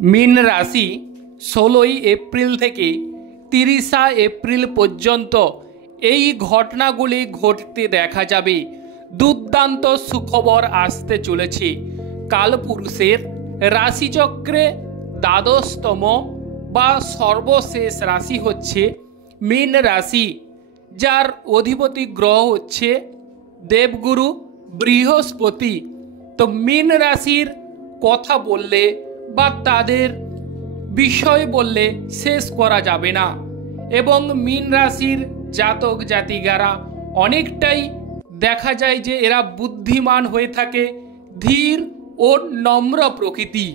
Mean राशि 16 April থেকে 30 April पर्यन्त এই ঘটনাগুলি ঘটতে দেখা যাবে। দুর্দান্ত সুখবর আসতে চলেছে। কালপুরুষের রাশিচক্রে দ্বাদশতম বা সর্বশেষ রাশি হচ্ছে মীন রাশি, যার অধিপতি গ্রহ হচ্ছে দেবগুরু বৃহস্পতি। তো মীন রাশির কথা বললে বা তাদের বিষয় বললে শেষ করা যাবে না, এবং মীন রাশির জাতক জাতিকারা অনেকটাই দেখা যায় যে এরা বুদ্ধিমান হয়ে থাকে, ধীর ও নম্র প্রকৃতি।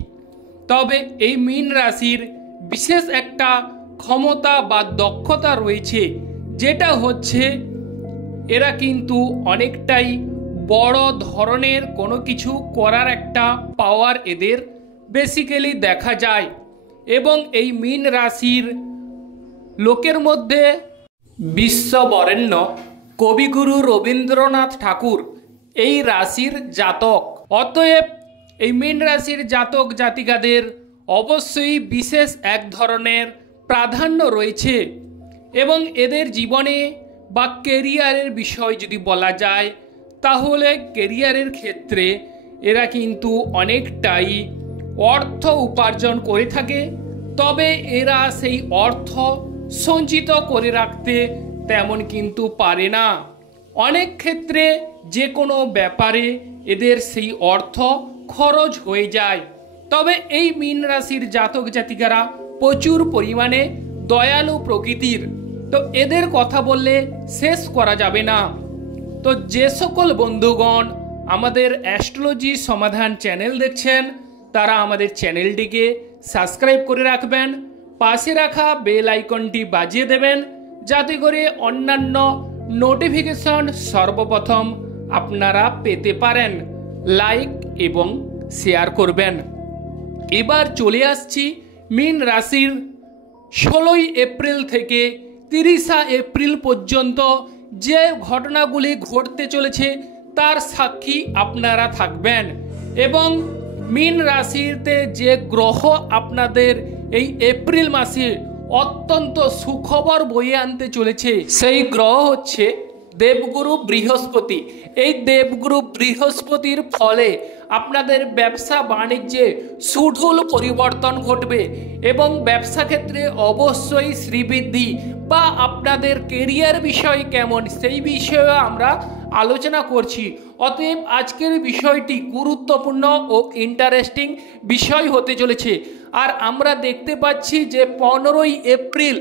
তবে এই মীন রাশির বিশেষ একটা ক্ষমতা বা দক্ষতা রয়েছে, যেটা হচ্ছে এরা কিন্তু অনেকটাই বড় ধরনের কোনো কিছু করার একটা পাওয়ার এদের বেসিক্যালি দেখা যায়। এবং এই মীন রাশির লোকের মধ্যে বিশ্ববরেণ্য কবিগুরু রবীন্দ্রনাথ ঠাকুর এই রাশির জাতক। অতএব এই মীন রাশির জাতক জাতিকাদের অবশ্যই বিশেষ এক ধরনের প্রাধান্য রয়েছে, এবং এদের জীবনে বা কেরিয়ারের বিষয় যদি বলা যায় তাহলে কেরিয়ারের ক্ষেত্রে এরা কিন্তু অনেকটাই অর্থ উপার্জন করে থাকে। তবে এরা সেই অর্থ সঞ্চিত করে রাখতে তেমন কিন্তু পারে না। অনেক ক্ষেত্রে যে কোনো ব্যাপারে এদের সেই অর্থ খরচ হয়ে যায়। তবে এই মীন রাশির জাতক জাতিকারা প্রচুর পরিমাণে দয়ালু প্রকৃতির। তো এদের কথা বললে শেষ করা যাবে না। তো যে সকল বন্ধুগণ আমাদের অ্যাস্ট্রোলজি সমাধান চ্যানেল দেখছেন, তারা আমাদের চ্যানেলটিকে সাবস্ক্রাইব করে রাখবেন, পাশে রাখা বেল আইকনটি বাজিয়ে দেবেন, যাতে করে অন্যান্য নোটিফিকেশন সর্বপ্রথম আপনারা পেতে পারেন। লাইক এবং শেয়ার করবেন। এবার চলে আসছি মীন রাশির 16 এপ্রিল থেকে 30 এপ্রিল পর্যন্ত যে ঘটনাগুলি ঘটতে চলেছে তার সাক্ষী আপনারা থাকবেন। এবং মীন রাশিতে যে গ্রহ আপনাদের এই এপ্রিল মাসে অত্যন্ত সুখবর বয়ে আনতে চলেছে, সেই গ্রহ হচ্ছে দেবগুরু বৃহস্পতি। এই দেবগুরু বৃহস্পতির ফলে আপনাদের ব্যবসা বাণিজ্যে সুঢল পরিবর্তন ঘটবে, এবং ব্যবসা ক্ষেত্রে অবশ্যই শ্রীবৃদ্ধি বা আপনাদের কেরিয়ার বিষয় কেমন সেই বিষয়ে আমরা আলোচনা করছি। অতএব আজকের বিষয়টি গুরুত্বপূর্ণ ও ইন্টারেস্টিং বিষয় হতে চলেছে। আর আমরা দেখতে পাচ্ছি যে 15 এপ্রিল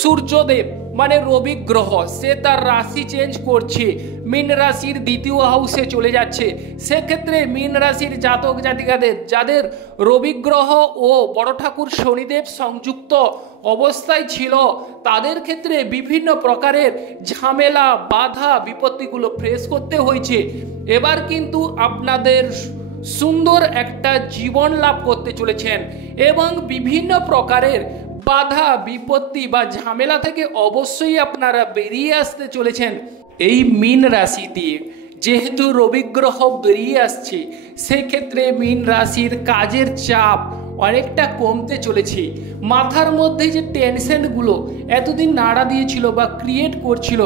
সূর্যদেব মানে রবি গ্রহ সে তার রাশি চেঞ্জ করছে, মীন রাশির দ্বিতীয় হাউসে চলে যাচ্ছে। সেক্ষেত্রে মীন রাশির জাতক জাতিকাদের যাদের রবি গ্রহ ও বড় ঠাকুর শনিদেব সংযুক্ত অবস্থায় ছিল, তাদের ক্ষেত্রে বিভিন্ন প্রকারের ঝামেলা বাধা বিপত্তিগুলো ফেস করতে হয়েছে। এবার কিন্তু আপনাদের সুন্দর একটা জীবন লাভ করতে চলেছেন, এবং বিভিন্ন প্রকারের বাধা বিপত্তি বা ঝামেলা থেকে অবশ্যই আপনারা বেরিয়ে আসতে চলেছেন। এই মীন রাশিতে যেহেতু রবি গ্রহ বেরিয়ে আসছে, সেক্ষেত্রে মীন রাশির কাজের চাপ অনেকটা কমতে চলেছে। মাথার মধ্যে যে টেনশনগুলো এতদিন নাড়া দিয়েছিল বা ক্রিয়েট করছিল,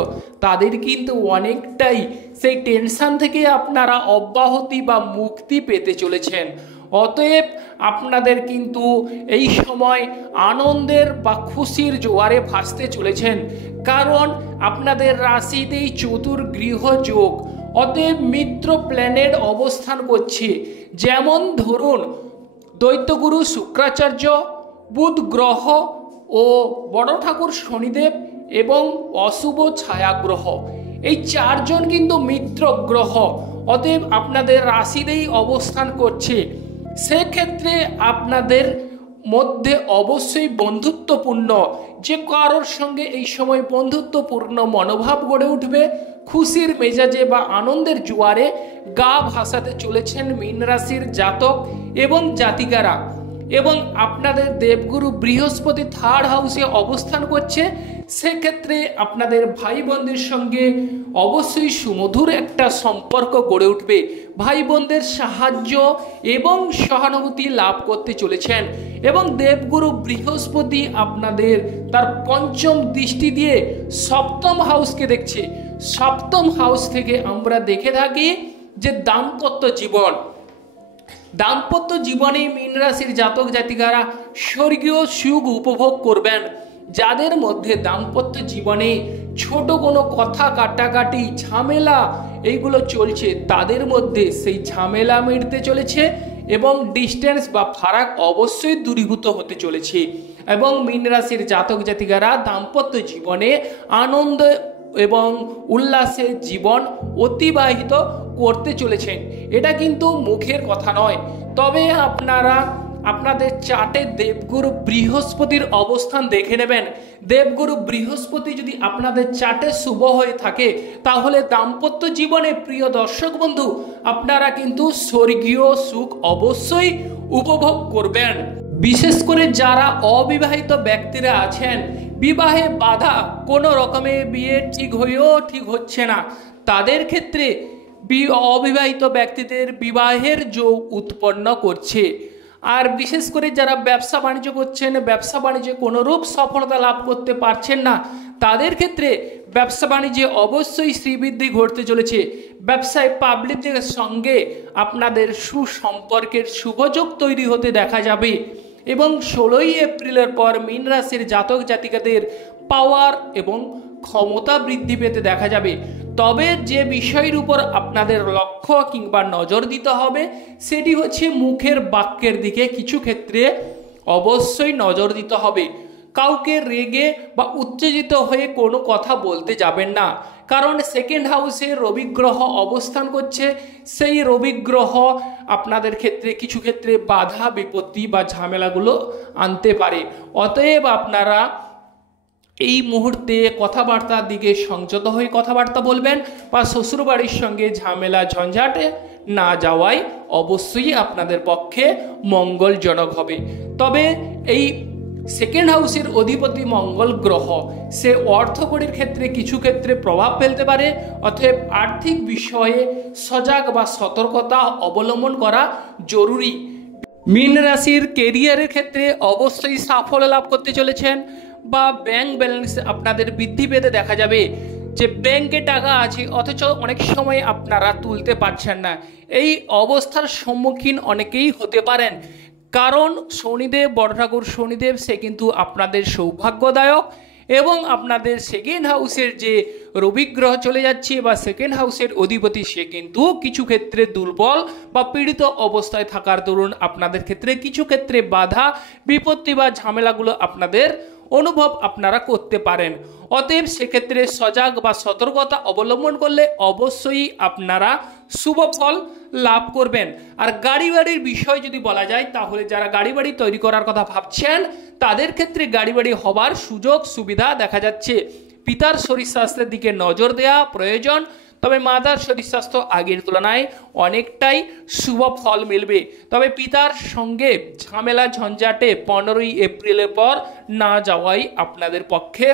তাদের কিন্তু অনেকটাই সেই টেনশন থেকে আপনারা অব্যাহতি বা মুক্তি পেতে চলেছেন। অতএব আপনাদের কিন্তু এই সময় আনন্দের বা খুশির জোয়ারে ভাসতে চলেছেন, কারণ আপনাদের রাশিতেই চতুর্গৃহ যোগ। অতএব মিত্র প্ল্যানেট অবস্থান করছে, যেমন ধরুন দৈত্যগুরু শুক্রাচার্য, বুধ গ্রহ ও বড় ঠাকুর শনিদেব এবং অশুভ ছায়া গ্রহ, এই চারজন কিন্তু মিত্র গ্রহ। অতএব আপনাদের রাশিতেই অবস্থান করছে। সেক্ষেত্রে আপনাদের মধ্যে অবশ্যই বন্ধুত্বপূর্ণ যে কারোর সঙ্গে এই সময় বন্ধুত্বপূর্ণ মনোভাব গড়ে উঠবে। খুশির মেজাজে বা আনন্দের জোয়ারে গা ভাসাতে চলেছেন মীন রাশির জাতক এবং জাতিকারা। এবং আপনাদের দেবগুরু বৃহস্পতি থার্ড হাউসে অবস্থান করছে, সেক্ষেত্রে আপনাদের ভাই বোনদের সঙ্গে অবশ্যই সুমধুর একটা সম্পর্ক গড়ে উঠবে। ভাই বোনদের সাহায্য এবং সহানুভূতি লাভ করতে চলেছেন। এবং দেবগুরু বৃহস্পতি আপনাদের তার পঞ্চম দৃষ্টি দিয়ে সপ্তম হাউসকে দেখছে। সপ্তম হাউস থেকে আমরা দেখে থাকি যে দাম্পত্য জীবনে মীন রাশির জাতক জাতিকারা স্বর্গীয় সুখ উপভোগ করবেন। যাদের মধ্যে দাম্পত্য জীবনে ছোট কোনো কথা কাটাকাটি ঝামেলা এইগুলো চলছে, তাদের মধ্যে সেই ঝামেলা মিটতে চলেছে এবং ডিস্টেন্স বা ফারাক অবশ্যই দূরীভূত হতে চলেছে। এবং মীন রাশির জাতক জাতিকারা দাম্পত্য জীবনে আনন্দ এবং উল্লাসের জীবন অতিবাহিত করতে চলেছেন। এটা কিন্তু মুখের কথা নয়। তবে আপনারা আপনাদের চার্টে দেবগুরু বৃহস্পতির অবস্থান দেখে নেবেন। দেবগুরু বৃহস্পতি যদি আপনাদের চার্টে শুভ হয়ে থাকে, তাহলে দাম্পত্য জীবনে প্রিয় দর্শক বন্ধু আপনারা কিন্তু স্বর্গীয় সুখ অবশ্যই উপভোগ করবেন। বিশেষ করে যারা অবিবাহিত ব্যক্তিরা আছেন, বিবাহে বাধা, কোনো রকমে বিয়ে ঠিক হয়েও ঠিক হচ্ছে না, তাদের ক্ষেত্রে অবিবাহিত ব্যক্তিদের বিবাহের যোগ উৎপন্ন করছে। আর বিশেষ করে যারা ব্যবসা বাণিজ্য করছেন, ব্যবসা বাণিজ্যে কোনোরূপ সফলতা লাভ করতে পারছেন না, তাদের ক্ষেত্রে ব্যবসা বাণিজ্যে অবশ্যই শ্রীবৃদ্ধি ঘটতে চলেছে। ব্যবসায় পাবলিকদের সঙ্গে আপনাদের সুসম্পর্কের শুভযোগ তৈরি হতে দেখা যাবে। এবং 16ই এপ্রিলের পর মীন রাশির জাতক জাতিকাদের পাওয়ার এবং ক্ষমতা বৃদ্ধি পেতে দেখা যাবে। তবে যে বিষয়ের উপর আপনাদের লক্ষ্য কিংবা নজর দিতে হবে সেটি হচ্ছে মুখের বাক্যের দিকে কিছু ক্ষেত্রে অবশ্যই নজর দিতে হবে। কাউকে রেগে বা উত্তেজিত হয়ে কোনো কথা বলতে যাবেন না, কারণ সেকেন্ড হাউসে রবি গ্রহ অবস্থান করছে। সেই রবি গ্রহ আপনাদের ক্ষেত্রে কিছু ক্ষেত্রে বাধা বিপত্তি বা ঝামেলাগুলো আনতে পারে। অতএব আপনারা এই মুহূর্তে কথাবার্তার দিকে সংযত হয়ে কথাবার্তা বলবেন বা শ্বশুরবাড়ির সঙ্গে ঝামেলা ঝঞ্ঝাটে না যাওয়াই অবশ্যই আপনাদের পক্ষে মঙ্গলজনক হবে। তবে এই সেকেন্ড হাউসের অধিপতি মঙ্গল গ্রহ সে অর্থকড়ির ক্ষেত্রে কিছু ক্ষেত্রে প্রভাব ফেলতে পারে। অতএব আর্থিক বিষয়ে সজাগ বা সতর্কতা অবলম্বন করা জরুরি। মীন রাশির কেরিয়ারের ক্ষেত্রে অবশ্যই সাফল্য লাভ করতে চলেছেন বা ব্যাংক ব্যালেন্স আপনাদের বৃদ্ধি পেতে দেখা যাবে। যে ব্যাংকে টাকা আছে অথচ অনেক সময় আপনারা তুলতে পারছেন না, এই অবস্থার সম্মুখীন অনেকেই হতে পারেন। কারণ শনিদেব, বড় ঠাকুর শনিদেব সে কিন্তু আপনাদের সৌভাগ্যদায়ক এবং আপনাদের সেকেন্ড হাউসের যে রবি গ্রহ চলে যাচ্ছে বা সেকেন্ড হাউসের অধিপতি সে কিন্তু কিছু ক্ষেত্রে দুর্বল বা পীড়িত অবস্থায় থাকার দরুন আপনাদের ক্ষেত্রে কিছু ক্ষেত্রে বাধা বিপত্তি বা ঝামেলাগুলো আপনাদের অনুভব আপনারা করতে পারেন। অতএব সেক্ষেত্রে সজাগ বা সতর্কতা অবলম্বন করলে অবশ্যই আপনারা শুভ ফল লাভ করবেন। আর গাড়ি বাড়ির বিষয় যদি বলা যায়, তাহলে যারা গাড়ি বাড়ি তৈরি করার কথা ভাবছেন তাদের ক্ষেত্রে গাড়ি বাড়ি হবার সুযোগ সুবিধা দেখা যাচ্ছে। পিতার শরীর স্বাস্থ্যের দিকে নজর দেওয়া প্রয়োজন, তবে মাতার শরীর স্বাস্থ্য আগের তুলনায় অনেকটাই শুভ ফল মিলবে। তবে পিতার সঙ্গে ঝামেলা ঝঞ্ঝাটে 15ই এপ্রিলের পর না যাওয়াই আপনাদের পক্ষে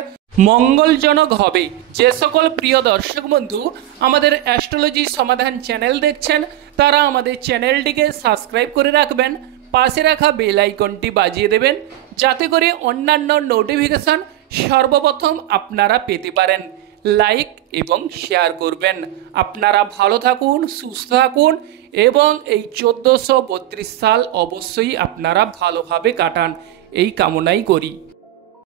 মঙ্গলজনক হবে। যে সকল প্রিয় দর্শক বন্ধু আমাদের অ্যাস্ট্রোলজি সমাধান চ্যানেল দেখছেন তারা আমাদের চ্যানেলটিকে সাবস্ক্রাইব করে রাখবেন, পাশে রাখা বেল আইকনটি বাজিয়ে দেবেন যাতে করে অন্যান্য নোটিফিকেশন সর্বপ্রথম আপনারা পেতে পারেন। লাইক এবং শেয়ার করবেন। আপনারা ভালো থাকুন, সুস্থ থাকুন এবং এই 1432 সাল অবশ্যই আপনারা ভালোভাবে কাটান, এই কামনাই করি।